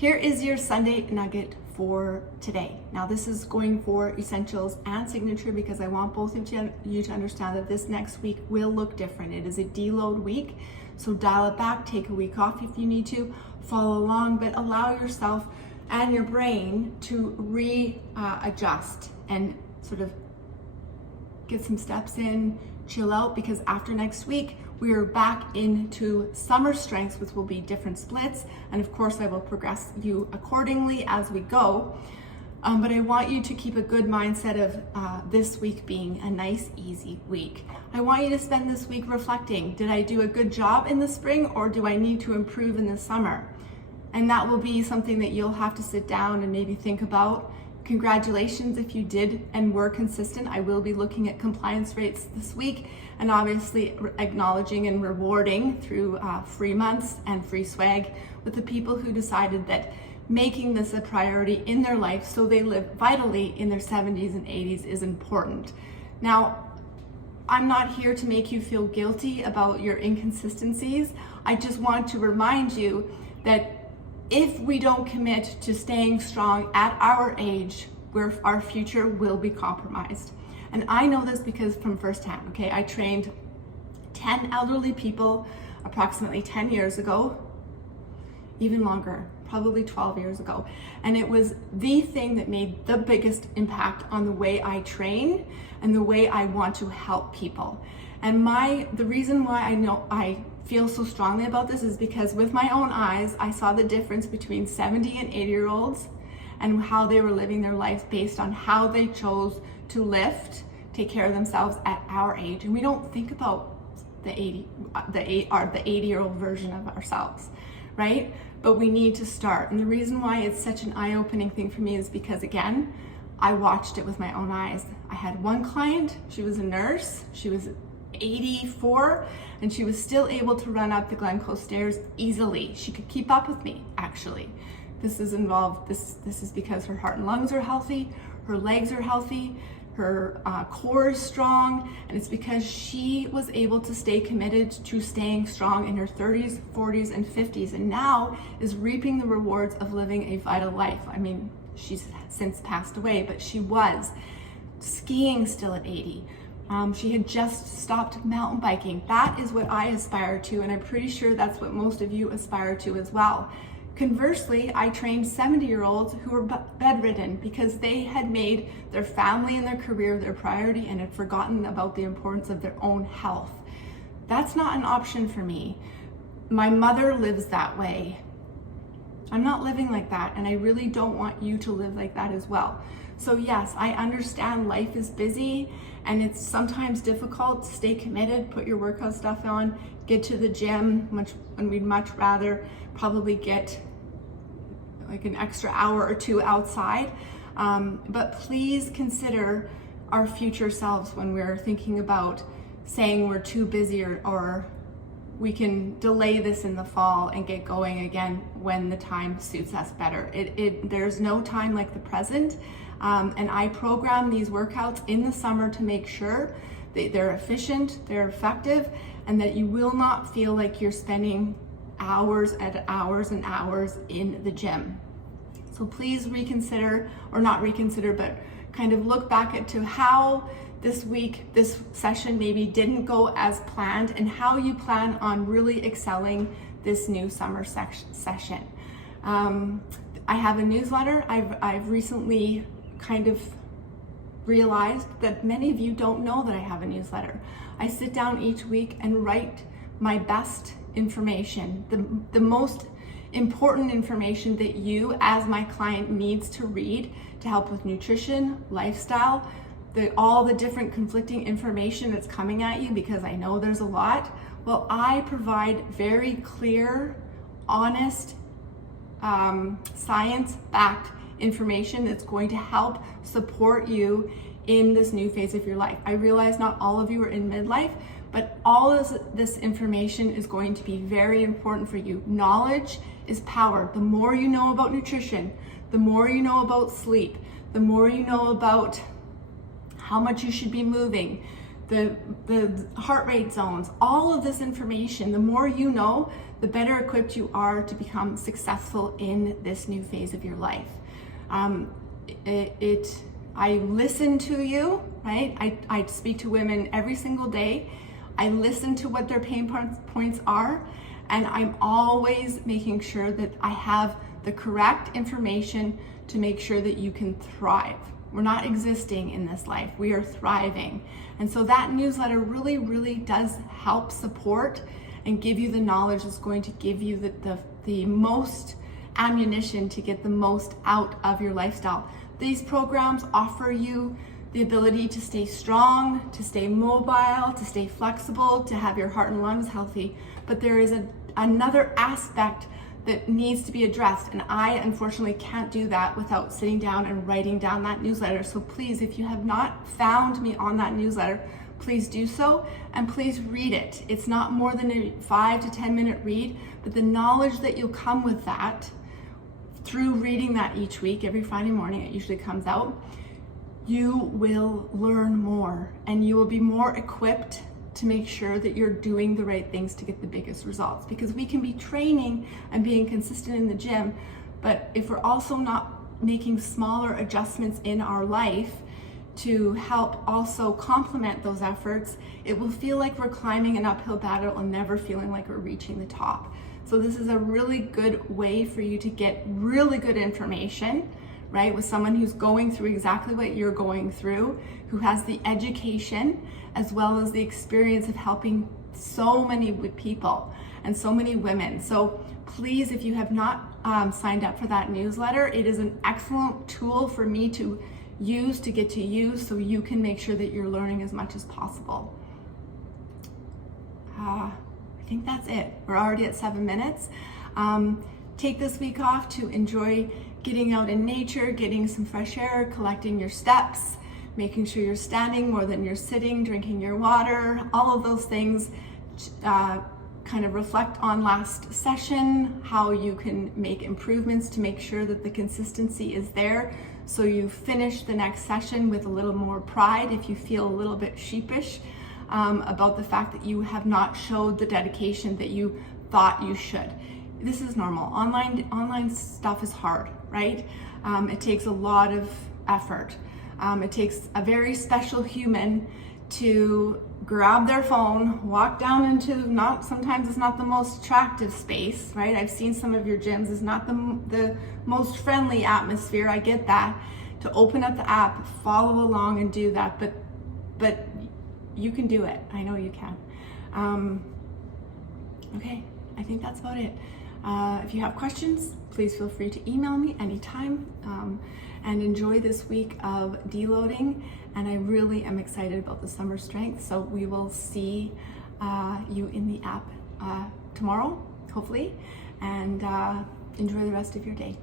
Here is your Sunday nugget for today. Now this is going for essentials and signature because I want both of you to understand that this next week will look different. It is a deload week, so dial it back, take a week off if you need to, follow along, but allow yourself and your brain to readjust and sort of get some steps in, chill out, because after next week, we are back into summer strengths, which will be different splits. And of course, I will progress you accordingly as we go. But I want you to keep a good mindset of this week being a nice, easy week. I want you to spend this week reflecting. Did I do a good job in the spring, or do I need to improve in the summer? And that will be something that you'll have to sit down and maybe think about. Congratulations if you did and were consistent. I will be looking at compliance rates this week and obviously acknowledging and rewarding through free months and free swag with the people who decided that making this a priority in their life so they live vitally in their 70s and 80s is important. Now, I'm not here to make you feel guilty about your inconsistencies. I just want to remind you that if we don't commit to staying strong at our age, our future will be compromised. And I know this because from firsthand, okay? I trained 10 elderly people approximately 10 years ago, even longer, probably 12 years ago. And it was the thing that made the biggest impact on the way I train and the way I want to help people. And the reason why I feel so strongly about this is because with my own eyes, I saw the difference between 70 and 80-year-olds and how they were living their life based on how they chose to lift, take care of themselves at our age. And we don't think about the 80-year-old version of ourselves, right? But we need to start. And the reason why it's such an eye-opening thing for me is because, again, I watched it with my own eyes. I had one client, she was a nurse, she was 84, and she was still able to run up the Glencoe stairs easily. She could keep up with me, actually. This is because her heart and lungs are healthy, her legs are healthy, her core is strong, and it's because she was able to stay committed to staying strong in her 30s, 40s, and 50s, and now is reaping the rewards of living a vital life. I mean, she's since passed away, but she was skiing still at 80. She had just stopped mountain biking. That is what I aspire to, and I'm pretty sure that's what most of you aspire to as well. Conversely, I trained 70-year-olds who were bedridden because they had made their family and their career their priority and had forgotten about the importance of their own health. That's not an option for me. My mother lives that way. I'm not living like that, and I really don't want you to live like that as well. So yes, I understand life is busy and it's sometimes difficult to stay committed, put your workout stuff on, get to the gym, and we'd much rather probably get like an extra hour or two outside. But please consider our future selves when we're thinking about saying we're too busy or we can delay this in the fall and get going again when the time suits us better. There's no time like the present. And I program these workouts in the summer to make sure that they're efficient, they're effective, and that you will not feel like you're spending hours and hours and hours in the gym. So please reconsider, or not reconsider, but kind of look back to how this week, this session maybe didn't go as planned, and how you plan on really excelling this new summer session. I have a newsletter. I've recently kind of realized that many of you don't know that I have a newsletter. I sit down each week and write my best information, the most important information that you as my client needs to read to help with nutrition, lifestyle, all the different conflicting information that's coming at you, because I know there's a lot. Well, I provide very clear, honest, science-backed information that's going to help support you in this new phase of your life. I realize not all of you are in midlife, but all of this information is going to be very important for you. Knowledge is power. The more you know about nutrition, the more you know about sleep, the more you know about how much you should be moving, the heart rate zones, all of this information. The more you know, the better equipped you are to become successful in this new phase of your life. I listen to you, right? I speak to women every single day. I listen to what their pain points are, and I'm always making sure that I have the correct information to make sure that you can thrive. We're not existing in this life, we are thriving. And so that newsletter really, really does help support and give you the knowledge that's going to give you the most ammunition to get the most out of your lifestyle. These programs offer you the ability to stay strong, to stay mobile, to stay flexible, to have your heart and lungs healthy. But there is another aspect that needs to be addressed, and I unfortunately can't do that without sitting down and writing down that newsletter. So please, if you have not found me on that newsletter, please do so, and please read it. It's not more than a 5 to 10 minute read, but the knowledge that you'll come with that through reading that each week, every Friday morning it usually comes out, you will learn more and you will be more equipped to make sure that you're doing the right things to get the biggest results. Because we can be training and being consistent in the gym, but if we're also not making smaller adjustments in our life to help also complement those efforts, it will feel like we're climbing an uphill battle and never feeling like we're reaching the top. So this is a really good way for you to get really good information, right, with someone who's going through exactly what you're going through, who has the education as well as the experience of helping so many people and so many women. So please, if you have not signed up for that newsletter, it is an excellent tool for me to use to get to you so you can make sure that you're learning as much as possible. I think that's it. We're already at 7 minutes. Take this week off to enjoy getting out in nature, getting some fresh air, collecting your steps, making sure you're standing more than you're sitting, drinking your water, all of those things. Kind of reflect on last session, how you can make improvements to make sure that the consistency is there, so you finish the next session with a little more pride if you feel a little bit sheepish about the fact that you have not showed the dedication that you thought you should. This is normal. Online stuff is hard, right? It takes a lot of effort. It takes a very special human to grab their phone, walk down into sometimes it's not the most attractive space, right? I've seen some of your gyms, it's not the most friendly atmosphere, I get that. To open up the app, follow along and do that, but you can do it. I know you can. Okay, I think that's about it. If you have questions, please feel free to email me anytime, and enjoy this week of deloading. And I really am excited about the summer strength. So we will see you in the app tomorrow, hopefully, and enjoy the rest of your day.